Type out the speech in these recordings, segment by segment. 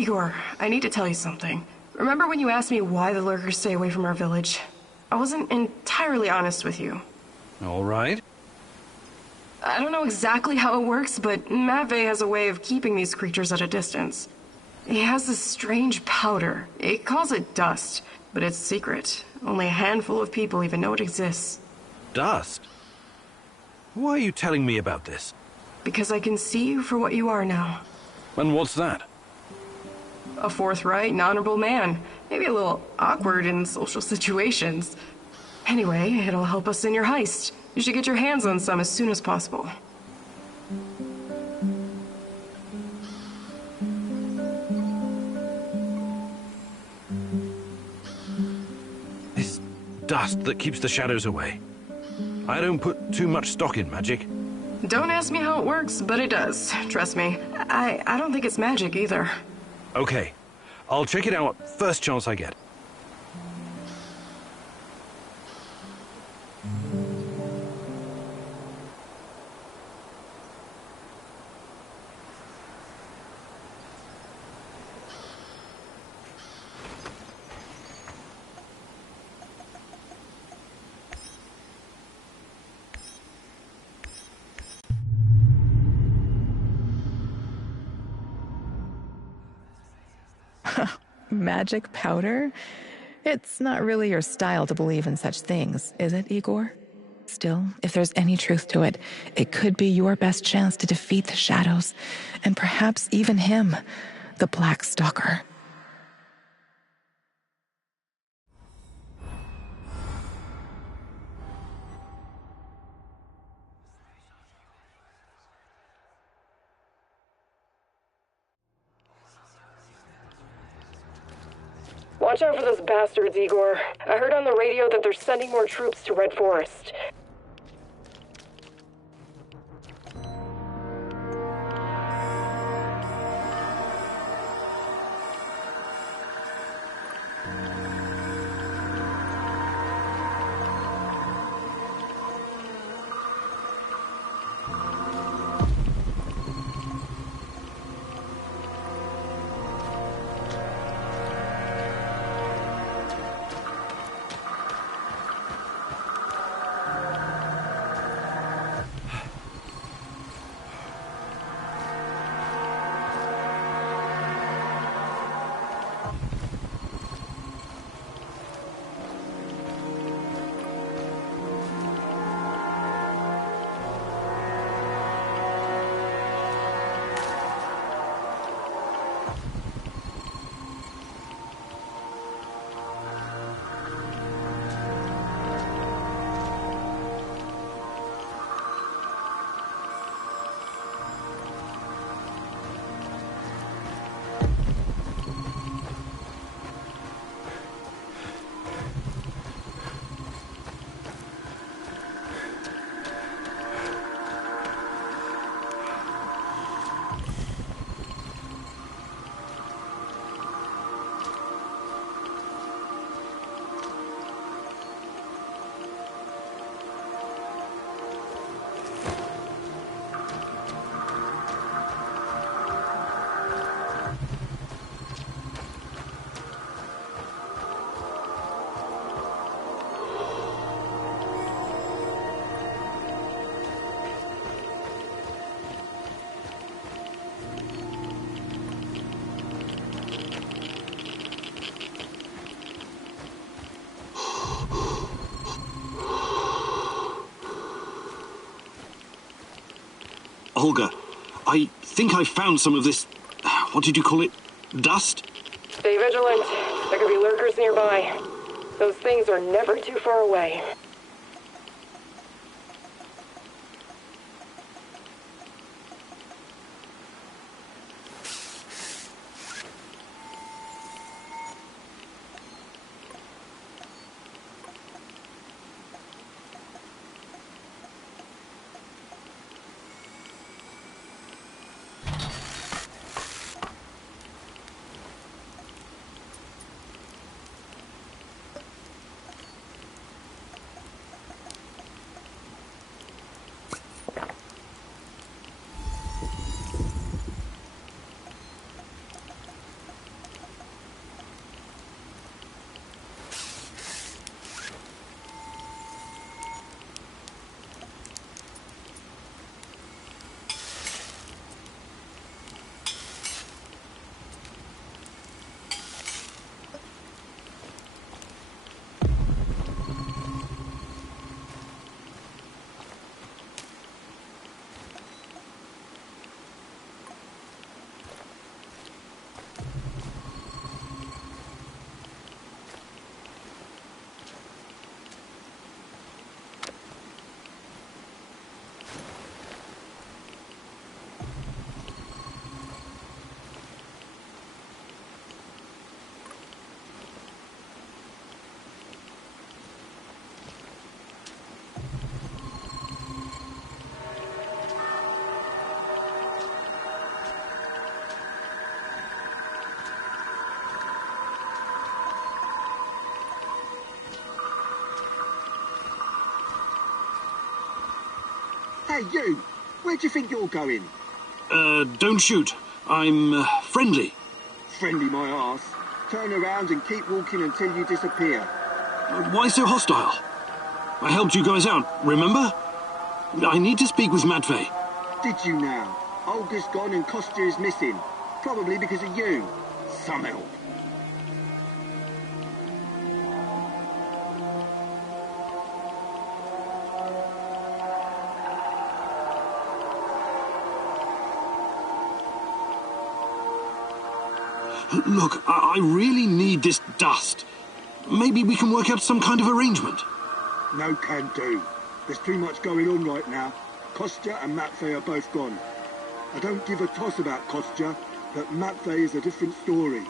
Igor, I need to tell you something. Remember when you asked me why the lurkers stay away from our village? I wasn't entirely honest with you. All right. I don't know exactly how it works, but Matvey has a way of keeping these creatures at a distance. He has this strange powder. He calls it dust, but it's secret. Only a handful of people even know it exists. Dust? Why are you telling me about this? Because I can see you for what you are now. And what's that? A forthright and honorable man. Maybe a little awkward in social situations. Anyway, it'll help us in your heist. You should get your hands on some as soon as possible. This dust that keeps the shadows away. I don't put too much stock in magic. Don't ask me how it works, but it does. Trust me. I don't think it's magic either. Okay, I'll check it out first chance I get. Magic powder? It's not really your style to believe in such things, is it, Igor? Still, if there's any truth to it, it could be your best chance to defeat the shadows, and perhaps even him, the Black Stalker. Watch out for those bastards, Igor. I heard on the radio that they're sending more troops to Red Forest. Olga, I think I found some of this, what did you call it, dust? Stay vigilant. There could be lurkers nearby. Those things are never too far away. Hey, you! Where do you think you're going? Don't shoot. I'm, friendly. Friendly my arse. Turn around and keep walking until you disappear. Why so hostile? I helped you guys out, remember? I need to speak with Matvey. Did you now? Olga's gone and Kostya is missing. Probably because of you. Some help. Look, I really need this dust. Maybe we can work out some kind of arrangement. No can do. There's too much going on right now. Kostya and Matvey are both gone. I don't give a toss about Kostya, but Matvey is a different story.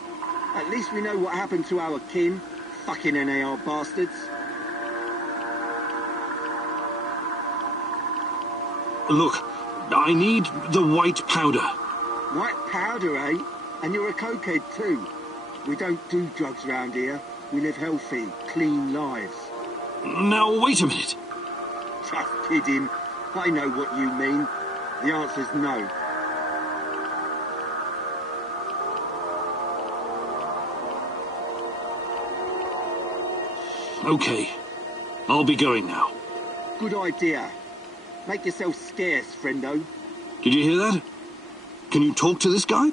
At least we know what happened to our kin. Fucking NAR bastards. Look, I need the white powder. White powder, eh? And you're a cokehead too. We don't do drugs round here. We live healthy, clean lives. Now, wait a minute. Just kidding. I know what you mean. The answer's no. Okay. I'll be going now. Good idea. Make yourself scarce, friendo. Did you hear that? Can you talk to this guy?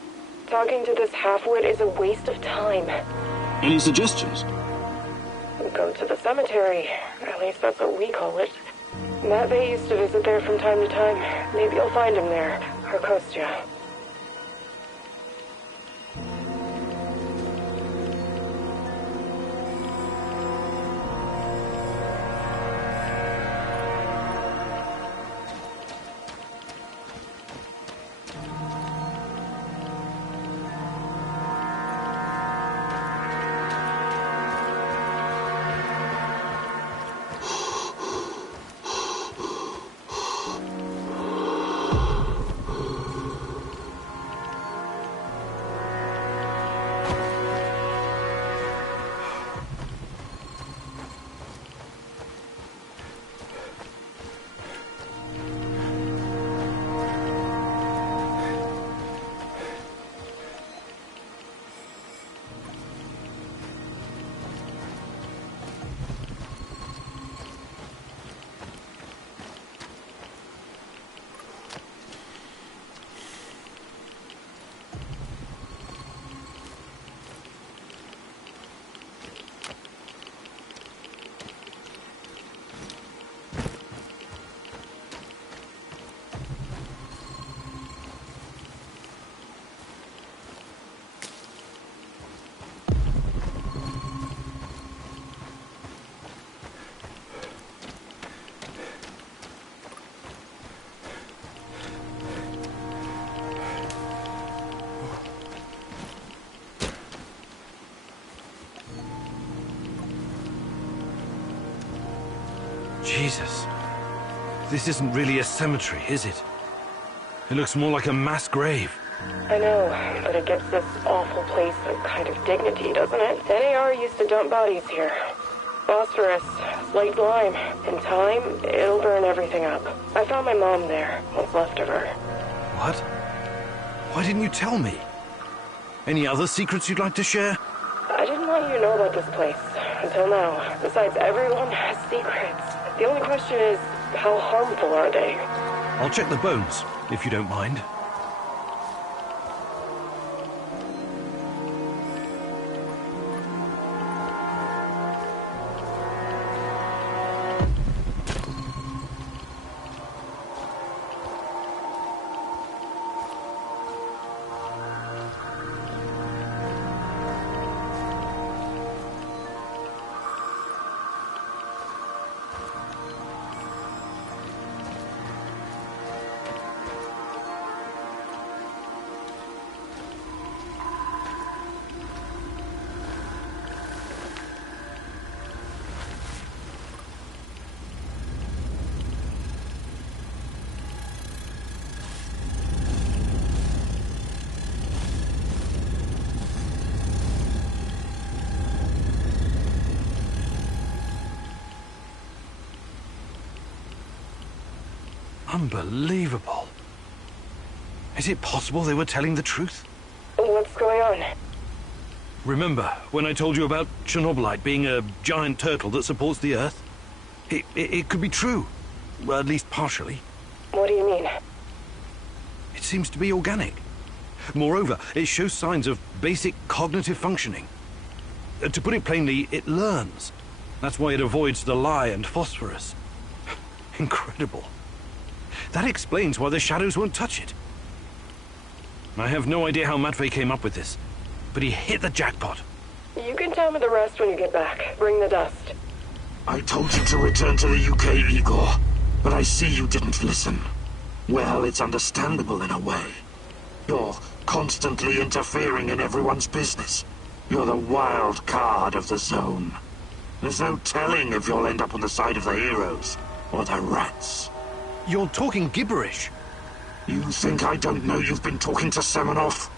Talking to this half-wit is a waste of time. Any suggestions? Go to the cemetery. At least that's what we call it. Matvey used to visit there from time to time. Maybe you'll find him there. Or Kostya. Jesus. This isn't really a cemetery, is it? It looks more like a mass grave. I know, but it gives this awful place a kind of dignity, doesn't it? NAR used to dump bodies here. Phosphorus, slaked lime. In time, it'll burn everything up. I found my mom there, what's left of her. What? Why didn't you tell me? Any other secrets you'd like to share? I didn't want you to know about this place, until now. Besides, everyone has secrets. The only question is, how harmful are they? I'll check the bones, if you don't mind. Unbelievable. Is it possible they were telling the truth? What's going on? Remember when I told you about Chernobylite being a giant turtle that supports the Earth? It could be true. Well, at least partially. What do you mean? It seems to be organic. Moreover, it shows signs of basic cognitive functioning. To put it plainly, it learns. That's why it avoids the lye and phosphorus. Incredible. That explains why the shadows won't touch it. I have no idea how Matvey came up with this, but he hit the jackpot. You can tell me the rest when you get back. Bring the dust. I told you to return to the UK, Igor, but I see you didn't listen. Well, it's understandable in a way. You're constantly interfering in everyone's business. You're the wild card of the zone. There's no telling if you'll end up on the side of the heroes or the rats. You're talking gibberish. You think I don't know you've been talking to Semenov?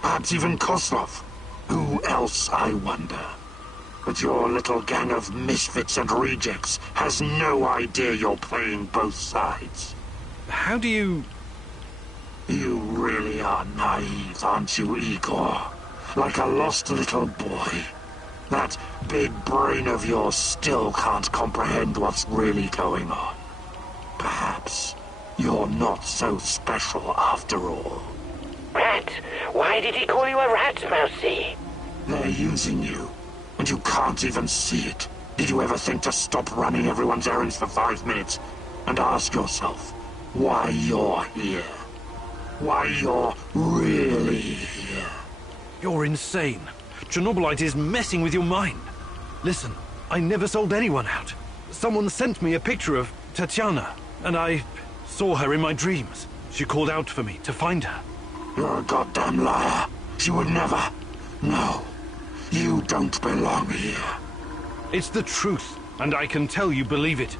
Perhaps even Koslov? Who else, I wonder? But your little gang of misfits and rejects has no idea you're playing both sides. How do you... You really are naive, aren't you, Igor? Like a lost little boy. That big brain of yours still can't comprehend what's really going on. Perhaps you're not so special after all. Rat? Why did he call you a rat, Mousy? They're using you, and you can't even see it. Did you ever think to stop running everyone's errands for 5 minutes and ask yourself why you're here? Why you're really here? You're insane. Chernobylite is messing with your mind. Listen, I never sold anyone out. Someone sent me a picture of Tatiana, and I saw her in my dreams. She called out for me to find her. You're a goddamn liar. She would never. No. You don't belong here. It's the truth, and I can tell you believe it.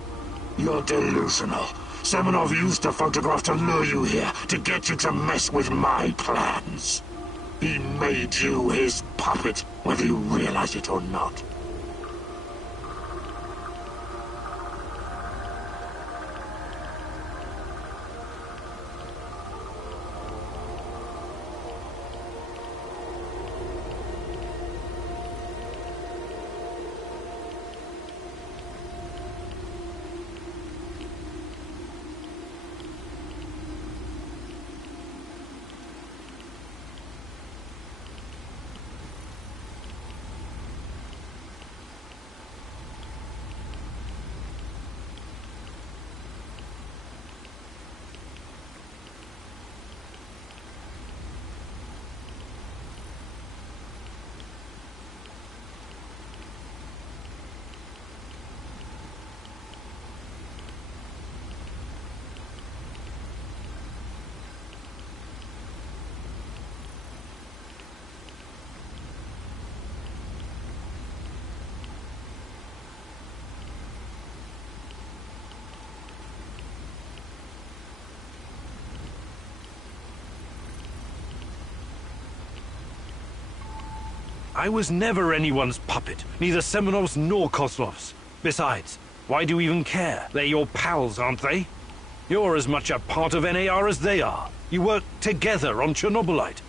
You're delusional. Semenov used a photograph to lure you here, to get you to mess with my plans. He made you his puppet, whether you realize it or not. I was never anyone's puppet, neither Semenov's nor Koslov's. Besides, why do you even care? They're your pals, aren't they? You're as much a part of NAR as they are. You work together on Chernobylite.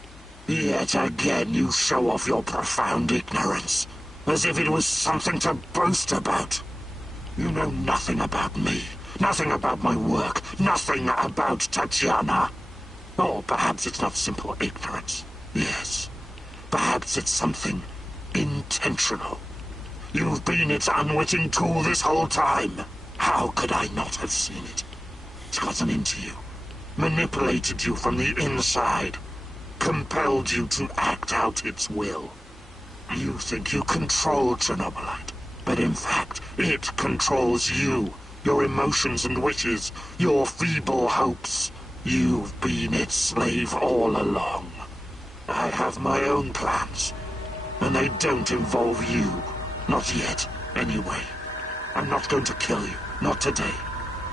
Yet again you show off your profound ignorance, as if it was something to boast about. You know nothing about me, nothing about my work, nothing about Tatiana. Or perhaps it's not simple ignorance. Yes. Perhaps it's something intentional. You've been its unwitting tool this whole time. How could I not have seen it? It's gotten into you, manipulated you from the inside, compelled you to act out its will. You think you control Chernobylite, but in fact, it controls you, your emotions and wishes, your feeble hopes. You've been its slave all along. I have my own plans, and they don't involve you. Not yet, anyway. I'm not going to kill you, not today.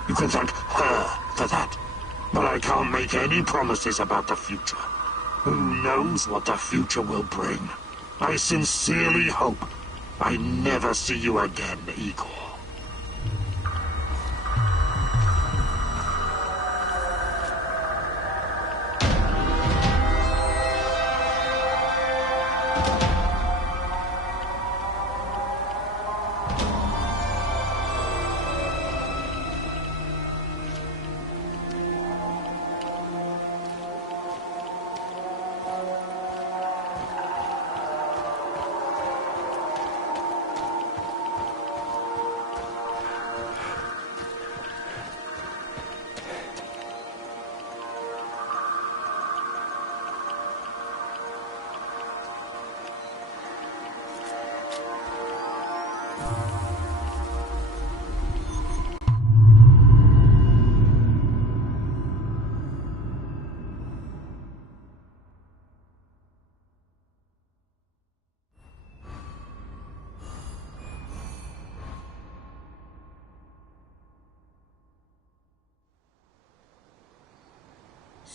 You can thank her for that. But I can't make any promises about the future. Who knows what the future will bring? I sincerely hope I never see you again, Igor.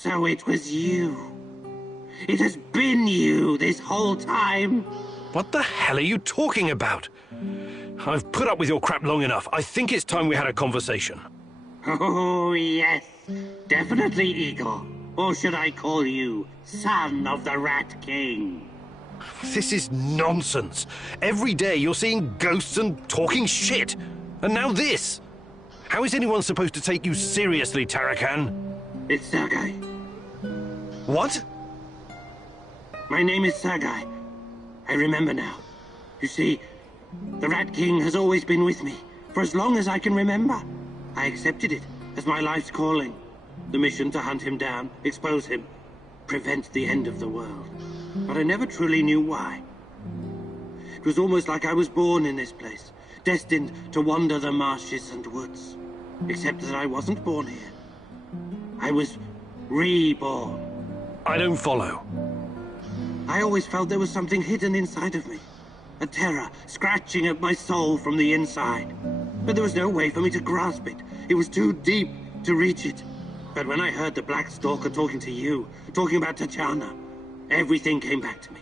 So it was you. It has been you this whole time. What the hell are you talking about? I've put up with your crap long enough. I think it's time we had a conversation. Oh, yes. Definitely, Igor. Or should I call you Son of the Rat King? This is nonsense. Every day you're seeing ghosts and talking shit. And now this. How is anyone supposed to take you seriously, Tarakan? It's Sergei. What? My name is Sergei. I remember now. You see, the Rat King has always been with me, for as long as I can remember. I accepted it as my life's calling. The mission to hunt him down, expose him, prevent the end of the world. But I never truly knew why. It was almost like I was born in this place, destined to wander the marshes and woods. Except that I wasn't born here. I was reborn. I don't follow. I always felt there was something hidden inside of me. A terror scratching at my soul from the inside. But there was no way for me to grasp it. It was too deep to reach it. But when I heard the Black Stalker talking to you, talking about Tatiana, everything came back to me.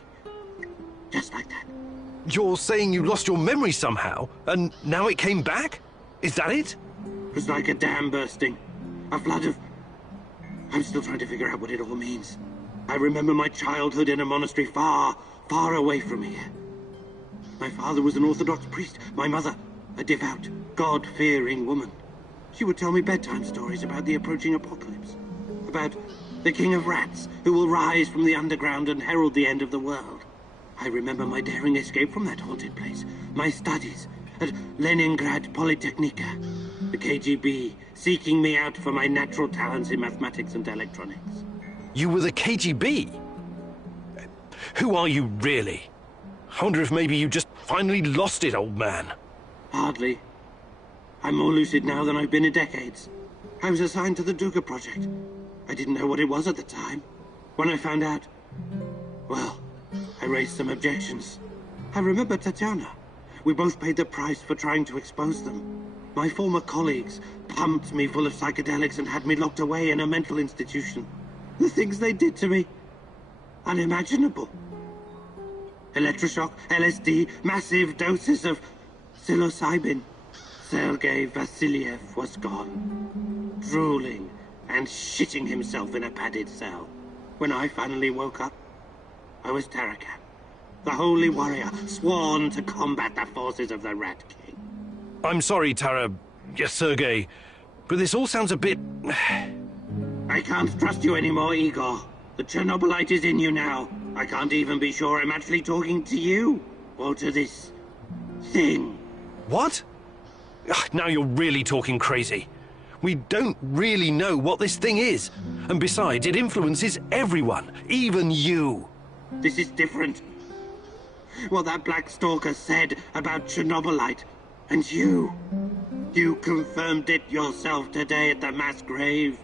Just like that. You're saying you lost your memory somehow, and now it came back? Is that it? It was like a dam bursting. A flood of... I'm still trying to figure out what it all means. I remember my childhood in a monastery far, far away from here. My father was an Orthodox priest. My mother, a devout, God-fearing woman. She would tell me bedtime stories about the approaching apocalypse. About the king of rats who will rise from the underground and herald the end of the world. I remember my daring escape from that haunted place. My studies at Leningrad Polytechnica. The KGB seeking me out for my natural talents in mathematics and electronics. You were the KGB? Who are you really? I wonder if maybe you just finally lost it, old man. Hardly. I'm more lucid now than I've been in decades. I was assigned to the Duga project. I didn't know what it was at the time. When I found out, well, I raised some objections. I remember Tatiana. We both paid the price for trying to expose them. My former colleagues pumped me full of psychedelics and had me locked away in a mental institution. The things they did to me, unimaginable. Electroshock, LSD, massive doses of psilocybin. Sergei Vasiliev was gone, drooling and shitting himself in a padded cell. When I finally woke up, I was Tarakan, the holy warrior sworn to combat the forces of the Rat King. I'm sorry, Tara... Yes, Sergei, but this all sounds a bit... I can't trust you anymore, Igor. The Chernobylite is in you now. I can't even be sure I'm actually talking to you, or to this... thing. What? Ugh, now you're really talking crazy. We don't really know what this thing is. And besides, it influences everyone, even you. This is different. What that Black Stalker said about Chernobylite, and you. You confirmed it yourself today at the mass grave.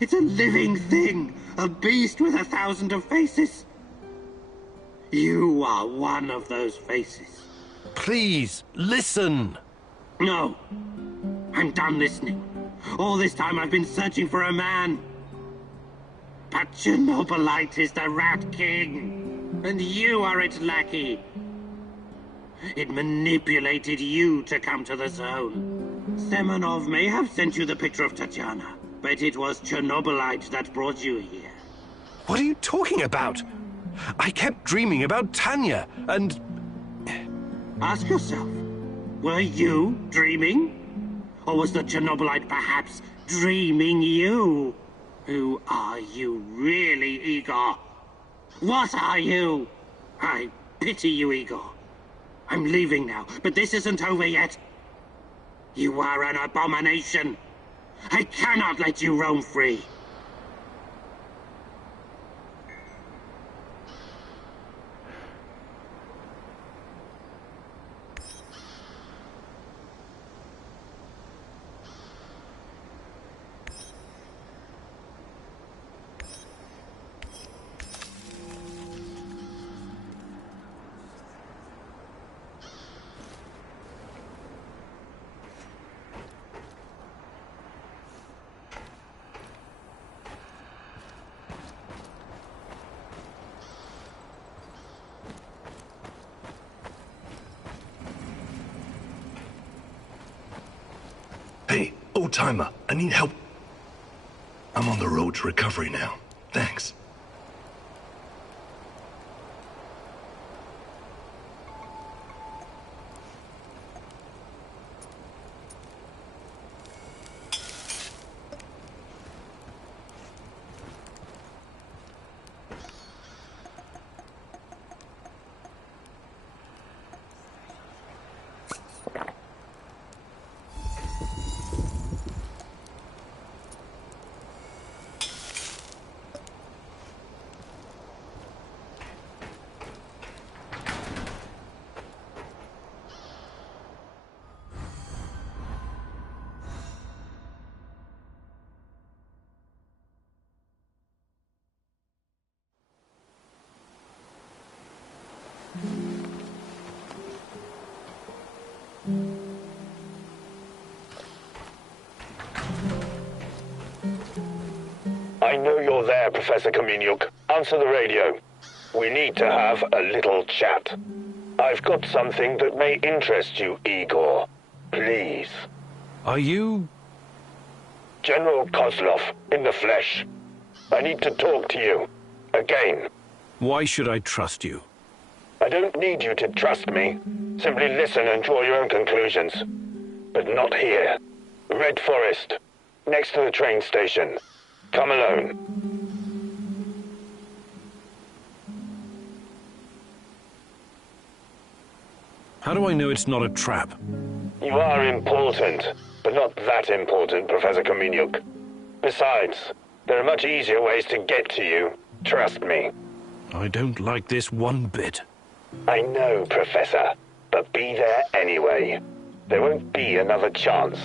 It's a living thing, a beast with 1,000 of faces. You are one of those faces. Please, listen. No, I'm done listening. All this time I've been searching for a man. But Chernobylite is the Rat King, and you are its lackey. It manipulated you to come to the zone. Semenov may have sent you the picture of Tatiana, but it was Chernobylite that brought you here. What are you talking about? I kept dreaming about Tanya, and... Ask yourself, were you dreaming? Or was the Chernobylite perhaps dreaming you? Who are you really, Igor? What are you? I pity you, Igor. I'm leaving now, but this isn't over yet. You are an abomination. I cannot let you roam free. Old-timer, I need help. I'm on the road to recovery now. Thanks. I know you're there, Professor Kaminyuk. Answer the radio. We need to have a little chat. I've got something that may interest you, Igor. Please. Are you... General Kozlov, in the flesh. I need to talk to you. Again. Why should I trust you? I don't need you to trust me. Simply listen and draw your own conclusions. But not here. Red Forest. Next to the train station. Come alone. How do I know it's not a trap? You are important, but not that important, Professor Kaminyuk. Besides, there are much easier ways to get to you. Trust me. I don't like this one bit. I know, Professor, but be there anyway. There won't be another chance.